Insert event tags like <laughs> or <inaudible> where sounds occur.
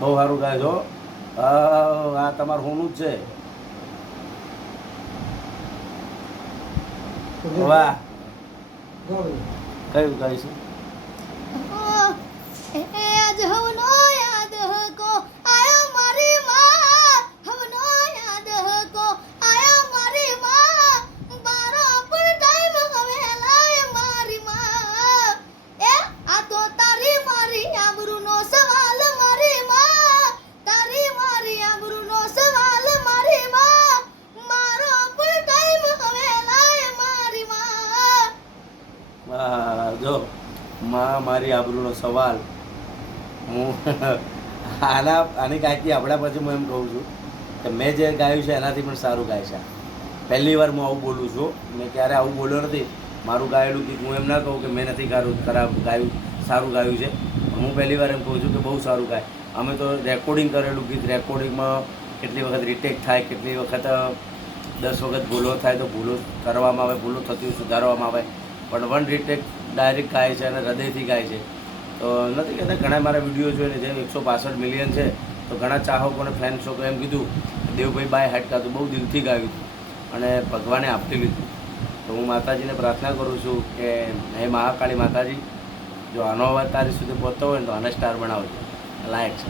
બહુ સારું ગાય છો આ તમારું હોનું જ છે. વાહ. કયું ગાય છે? વાહ, જો માં મારી આબરૂનો સવાલ. હું <laughs> આના આની ગાયકી આપણા પછી હું એમ કહું છું કે મેં જે ગાયું છે એનાથી પણ સારું ગાય છે. પહેલી વાર હું આવું બોલું છું. મેં ક્યારે આવું બોલ્યો નથી. મારું ગાયેલું ગીત હું એમ ના કહું કે મેં નથી ગાયું ખરાબ ગાયું સારું ગાયું છે. હું પહેલી વાર એમ કહું છું કે બહુ સારું ગાય. અમે તો રેકોર્ડિંગ કરેલું ગીત રેકોર્ડિંગમાં કેટલી વખત રિટેક થાય કેટલી વખત દસ વખત ભૂલો થાય તો ભૂલો કરવામાં આવે ભૂલો થતી સુધારવામાં આવે. પણ વન રિટેક ડાયરેક્ટ ગાય છે અને હૃદયથી ગાય છે. તો નથી કહેતા, ઘણા મારા વીડિયો જોઈને જેમ એકસો પાસઠ મિલિયન છે, તો ઘણા ચાહકોને ફ્રેન્ડ તો એમ કીધું દેવભાઈ બાય હાટકા કાતું બહુ દિલથી ગાયું અને ભગવાને આપી લીધું. તો હું માતાજીને પ્રાર્થના કરું છું કે હે મહાકાળી માતાજી, જો આનો અવાજ તારી સુધી પહોંચતો હોય તો આને સ્ટાર બનાવજો. લાયક છે.